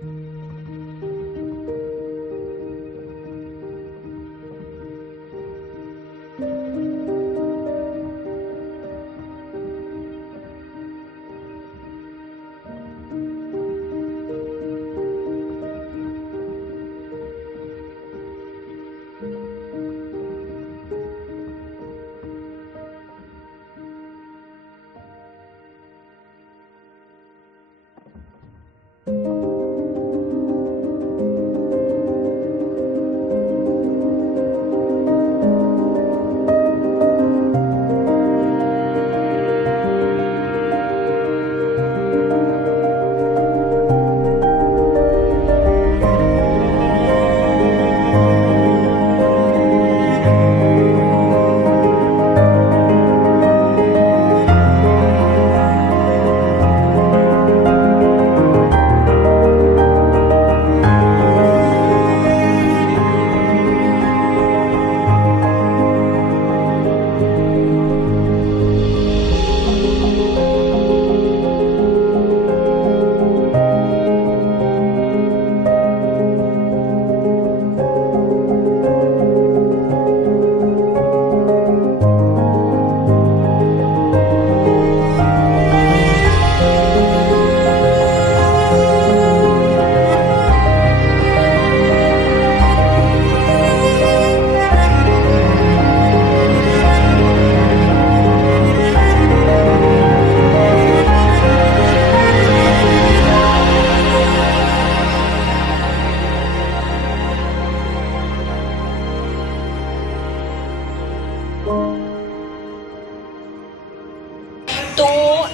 तो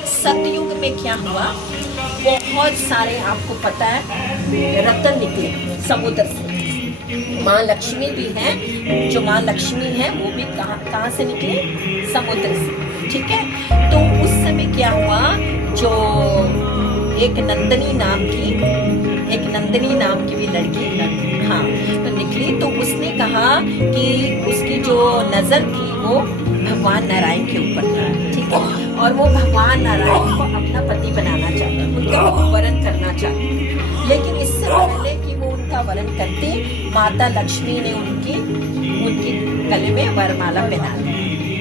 सतयुग में क्या हुआ, बहुत सारे आपको पता है रत्न निकले समुद्र से। माँ लक्ष्मी भी है, जो माँ लक्ष्मी है वो भी कहाँ से निकले, समुद्र से। ठीक है, तो उस समय क्या हुआ, जो एक नंदनी नाम की भी लड़की, हाँ, तो निकली। तो उसने कहा कि उसकी जो नजर थी वो भगवान नारायण के ऊपर था। ठीक है, और वो भगवान नारायण को अपना पति बनाना चाहते, उनका वरण करना चाहते। लेकिन इससे पहले कि वो उनका वरण करते, माता लक्ष्मी ने उनकी गले में वरमाला पहना दी।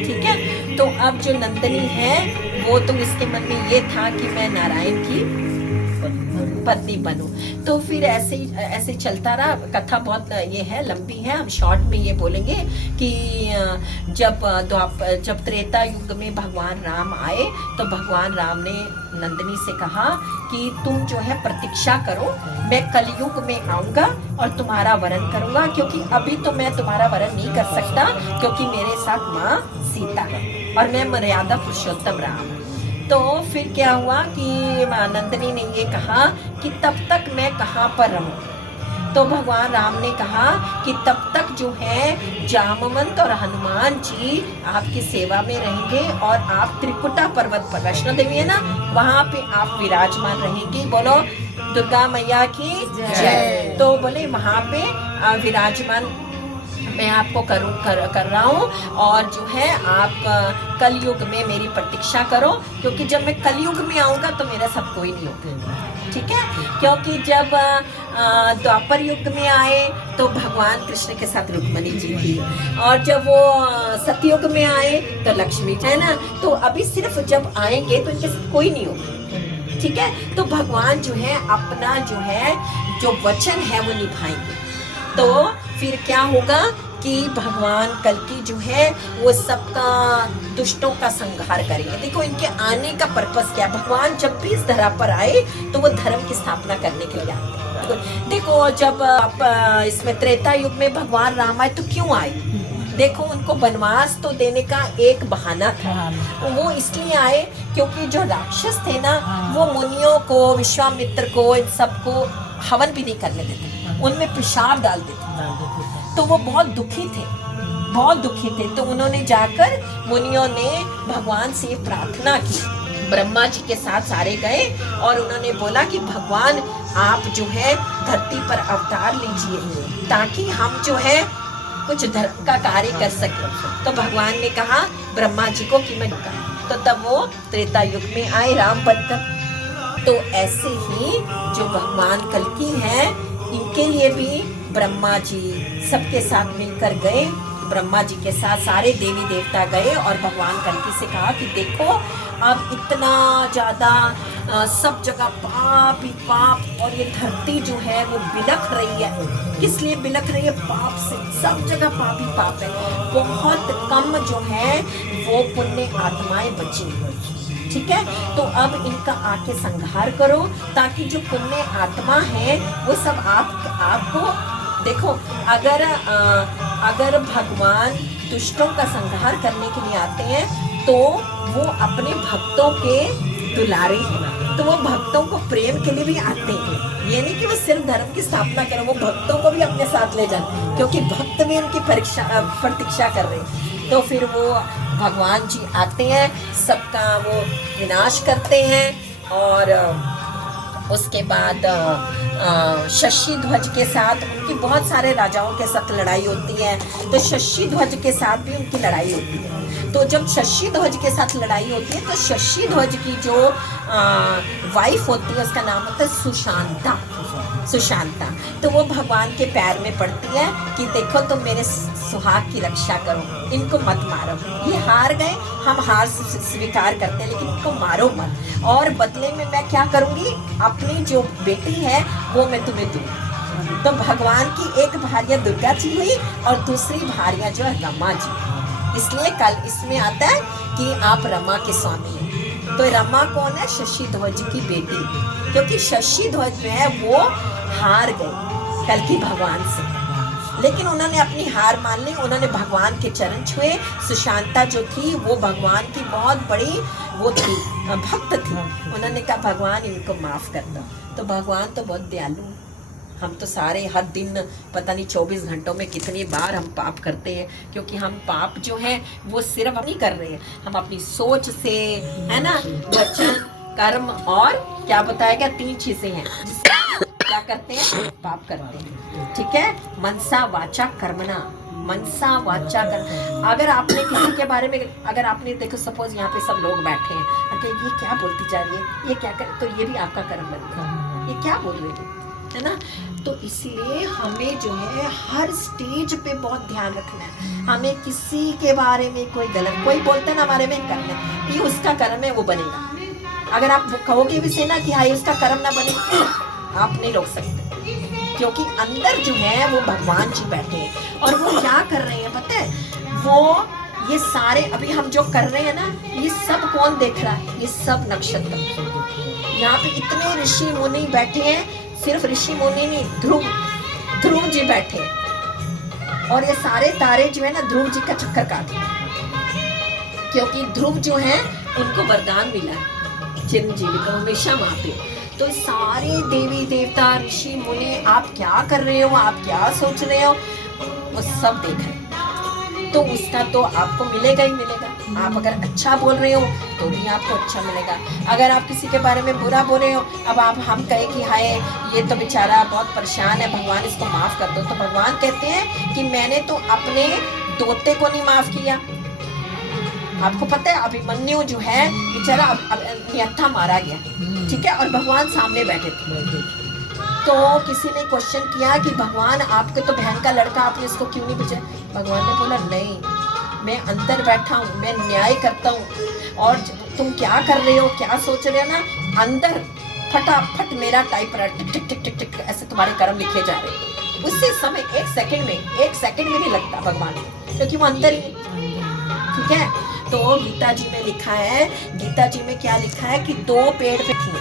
ठीक है, तो अब जो नंदनी है वो तो उसके मन में ये था कि मैं नारायण की पत्नी बनूं। तो फिर ऐसे चलता रहा। कथा बहुत ये है, लंबी है, हम शॉर्ट में ये बोलेंगे कि जब त्रेता युग में भगवान राम आए तो भगवान राम ने नंदनी से कहा कि तुम जो है प्रतीक्षा करो, मैं कलयुग में आऊंगा और तुम्हारा वरण करूंगा, क्योंकि अभी तो मैं तुम्हारा वरण नहीं कर सकता क्योंकि मेरे साथ माँ सीता है और मैं मर्यादा पुरुषोत्तम राम। तो फिर क्या हुआ कि नंदनी ने ये कहा कि तब तक मैं कहाँ पर रहूं। तो भगवान राम ने कहा कि तब तक जो है जामवंत और हनुमान जी आपकी सेवा में रहेंगे और आप त्रिकुटा पर्वत पर, वैष्णो देवी है ना, वहां पे आप विराजमान रहेंगे। बोलो दुर्गा मैया की जय। तो बोले वहां पे विराजमान मैं आपको कर रहा हूँ, और जो है आप कलयुग में मेरी प्रतीक्षा करो, क्योंकि जब मैं कलयुग में आऊँगा तो मेरा सब कोई नहीं होगा। ठीक है, क्योंकि जब द्वापर युग में आए तो भगवान कृष्ण के साथ रुक्मणी जी थी, और जब वो सतयुग में आए तो लक्ष्मी है ना, तो अभी सिर्फ जब आएंगे तो इनके साथ कोई नहीं होगा। ठीक है, तो भगवान जो है अपना जो वचन है वो निभाएंगे। तो फिर क्या होगा कि भगवान कल की जो है वो सबका दुष्टों का संहार करेंगे। देखो इनके आने का पर्पस क्या है, भगवान जब भी इस धरा पर आए तो वो धर्म की स्थापना करने के लिए आते हैं। देखो जब इसमें त्रेता युग में भगवान राम आए तो क्यों आए, देखो उनको वनवास तो देने का एक बहाना था। वो इसलिए आए क्योंकि जो राक्षस थे ना, वो मुनियों को, विश्वामित्र को, इन सबको हवन भी नहीं करने देते, उनमें पेशाब डाल देते। तो वो बहुत दुखी थे। तो उन्होंने जाकर मुनियों ने भगवान से प्रार्थना की, ब्रह्मा जी के साथ सारे गए और उन्होंने बोला कि भगवान आप जो है धरती पर अवतार लीजिए ताकि हम जो है कुछ धर्म का कार्य कर सके। तो भगवान ने कहा ब्रह्मा जी को कि मैं, तो तब वो त्रेता युग में आए राम बनकर। तो ऐसे ही जो भगवान कल्कि हैं, इनके लिए भी ब्रह्मा जी सबके साथ मिलकर गए। ब्रह्मा जी के साथ सारे देवी देवता गए और भगवान कल्कि से कहा कि देखो अब इतना ज़्यादा सब जगह पाप ही पाप, और ये धरती जो है वो बिलख रही है। किस लिए बिलख रही है? पाप से। सब जगह पाप ही पाप है। बहुत कम जो है वो पुण्य आत्माएं बची। ठीक है, तो अब इनका आके संहार करो, ताकि जो पुण्य आत्मा है वो सब आपको देखो। अगर भगवान दुष्टों का संहार करने के लिए आते हैं तो वो अपने भक्तों के दुलारे हैं, तो वो भक्तों को प्रेम के लिए भी आते हैं। ये नहीं कि वो सिर्फ धर्म की स्थापना करें, वो भक्तों को भी अपने साथ ले जाए, क्योंकि भक्त भी उनकी प्रतीक्षा कर रहे हैं। तो फिर वो भगवान जी आते हैं, सबका वो विनाश करते हैं। और उसके बाद शशि ध्वज के साथ उनकी बहुत सारे राजाओं के साथ लड़ाई होती है, तो शशि ध्वज के साथ भी उनकी लड़ाई होती है। तो जब शशि ध्वज के साथ लड़ाई होती है तो शशि ध्वज की जो वाइफ होती है उसका नाम होता है सुशांता। तो वो भगवान के पैर में पड़ती है कि देखो तुम मेरे सुहाग की रक्षा करो, इनको मत मारो। ये हार गए, हम हार स्वीकार करते हैं, लेकिन इनको मारो मत। और बदले में मैं क्या करूँगी, अपनी जो बेटी है वो मैं तुम्हें दूँ। तो भगवान की एक भार्या दुर्गा जी हुई और दूसरी भार्या जो है रमा जी। इसलिए कल इसमें आता है कि आप रमा के स्वामी हैं। तो रमा कौन है? शशि ध्वज की बेटी, क्योंकि शशि ध्वज जो है वो हार गई कल्कि भगवान से, लेकिन उन्होंने अपनी हार मान ली। उन्होंने भगवान के चरण छुए। सुशांता जो थी वो भगवान की बहुत बड़ी वो थी, भक्त थी। उन्होंने कहा भगवान इनको माफ कर दो। तो भगवान तो बहुत दयालु। हम तो सारे हर दिन पता नहीं 24 घंटों में कितनी बार हम पाप करते हैं, क्योंकि हम पाप जो है वो सिर्फ नहीं कर रहे हैं, हम अपनी सोच से, है ना, वचन कर्म और क्या बताया गया, 3 चीजें हैं क्या करते हैं, पाप करते हैं। ठीक है, मनसा वाचा कर्मणा, मनसा वाचा कर्म। अगर आपने किसी के बारे में, अगर आपने देखो सपोज यहाँ पे सब लोग बैठे हैं, अगर ये क्या बोलती जा रही है, ये क्या कर, तो ये भी आपका कर्म बनेगा, ये क्या बोल रही है ना। तो इसीलिए हमें जो है हर स्टेज पे बहुत ध्यान रखना है। हमें किसी के बारे में कोई गलत, कोई बोलता है ना हमारे में करना है, ये उसका कर्म है, वो बनेगा। अगर आप कहोगे भी से ना कि हाँ उसका कर्म ना बने, आप नहीं रोक सकते, क्योंकि अंदर जो है वो भगवान जी बैठे हैं। और वो क्या कर रहे हैं पता है, वो ये सारे अभी हम जो कर रहे हैं ना, ये सब कौन देख रहा है, ये सब नक्षत्र। यहाँ पे इतने ऋषि मुनि बैठे हैं, सिर्फ ऋषि मुनि नहीं, ध्रुव जी बैठे हैं। और ये सारे तारे जो है ना ध्रुव जी का चक्कर काटते हैं, क्योंकि ध्रुव जो है उनको वरदान मिला है चिरंजीवी का, हमेशा वहाँ पे। तो सारे देवी देवता ऋषि मुनि आप क्या कर रहे हो, आप क्या सोच रहे हो, वो सब देख रहे हैं। तो उसका तो आपको मिलेगा ही मिलेगा। आप अगर अच्छा बोल रहे हो तो भी आपको अच्छा मिलेगा। अगर आप किसी के बारे में बुरा बोल रहे हो, अब आप हम कहें कि हाय ये तो बेचारा बहुत परेशान है, भगवान इसको माफ़ कर दो, तो भगवान कहते हैं कि मैंने तो अपने दोते को नहीं माफ़ किया। आपको पता है अभिमन्यु जो है बेचारा अब निहत्था मारा गया, ठीक है, और भगवान सामने बैठे थे। तो किसी ने क्वेश्चन किया कि भगवान आपके तो बहन का लड़का, आपने इसको क्यों नहीं बचाया? भगवान ने बोला नहीं, मैं अंदर बैठा हूँ, मैं न्याय करता हूँ, और तुम क्या कर रहे हो, क्या सोच रहे हो ना, अंदर फटाफट मेरा टाइपराइटर टिक टिक टिक टिक टिक ऐसे तुम्हारे कर्म लिखे जा रहे हैं। उसी समय एक सेकंड में नहीं लगता भगवान, क्योंकि वो अंदर ही। ठीक है, तो गीता जी में लिखा है, गीता जी में क्या लिखा है कि 2 पेड़ पे थी,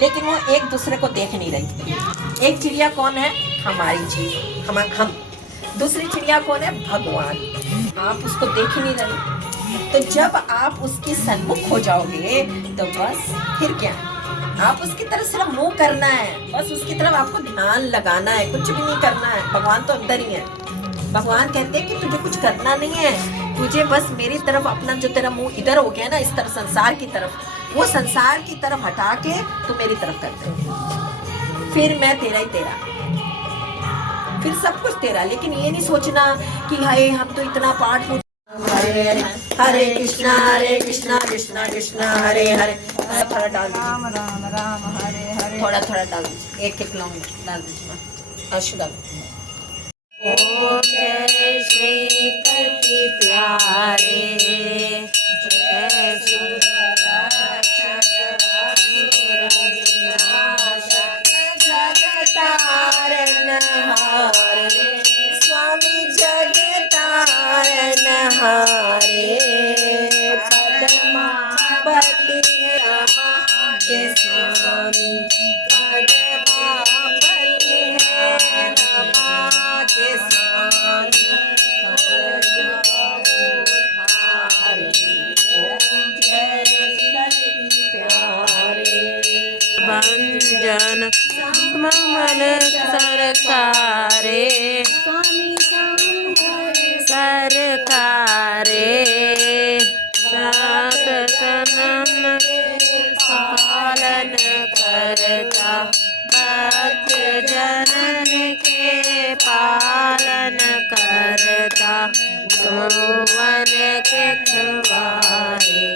लेकिन वो एक दूसरे को देख नहीं रही थी। एक चिड़िया कौन है, हमारी चीज, हम। दूसरी चिड़िया कौन है, भगवान। आप उसको देख ही नहीं रहे। तो जब आप उसके सन्मुख हो जाओगे तो बस फिर क्या, आप उसकी तरफ सिर्फ मुंह करना है, बस उसकी तरफ आपको ध्यान लगाना है, कुछ भी नहीं करना है। भगवान तो अंदर ही है। भगवान कहते हैं कि तुझे कुछ करना नहीं है, तुझे बस मेरी तरफ अपना, जो तेरा मुंह इधर हो गया ना इस तरफ संसार की तरफ, वो संसार की तरफ हटा के तू मेरी तरफ कर दे, फिर मैं तेरा ही तेरा, फिर सब कुछ तेरा। लेकिन ये नहीं सोचना कि हाय हम तो इतना पाठ पूजा हरे हरे, हरे कृष्णा कृष्णा कृष्णा हरे हरे। थोड़ा डाल दीजिए, राम राम राम हरे हरे। थोड़ा थोड़ा डाल दीजिए, एक एक लौंग डाल दीजिए। आशु डाल। ओम जय श्री कल्कि प्यारे, जय जगतारनहारे, स्वामी जगतारनहारे, पद्मावती रमा के स्वामी, पद्मावती है रमा के स्वामी, भंजन ममन सरकारे, सरकारे, सात जन्म के पालन करता, भक्त जनन के पालन करता, सुमन के खवारे।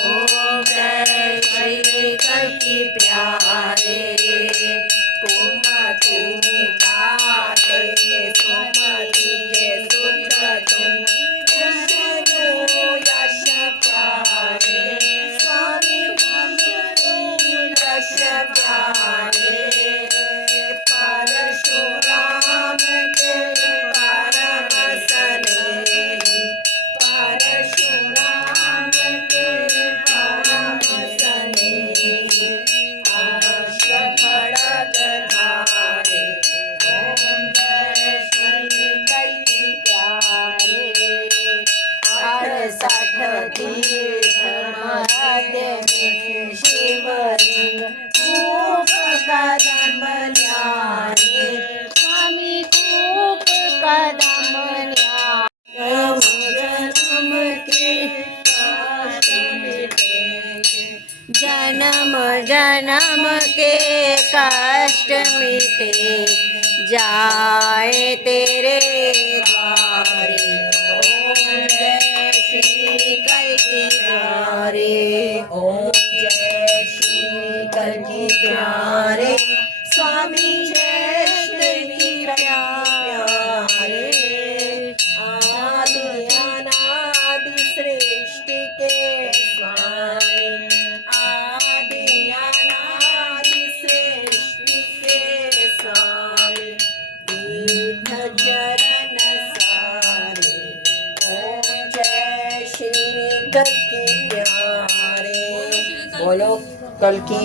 ओम जय श्री कल्कि प्यारे, कुमति मिटाते सुमति के सूत्र तुम, विष्णु यश प्यारे, स्वामी विष्णु यश प्यारे, परशुराम के परम स्नेही, परशुराम के परम स्नेही, खड़गधारे। ओम जय श्री कल्कि प्यारे, 68 तीर्थ मध्य में शिवलिंग, खूब कदम न्यारे, स्वामी खूब कदम जन्म जन्म के कष्ट मिटेंगे, जन्म जन्म के कष्ट मिटे जाए तेरे द्वारे। ओम जय श्री कल्कि प्यारे, ओम जय श्री कल्कि प्यारे, स्वामी जय श्री प्यारे, आदि अनादि सृष्टि के स्वामी, आदि अनादि सृष्टि के स्वामी, तीर्थ चरण सारे। ओम जय श्री कल्कि प्यारे, बोलो कल्कि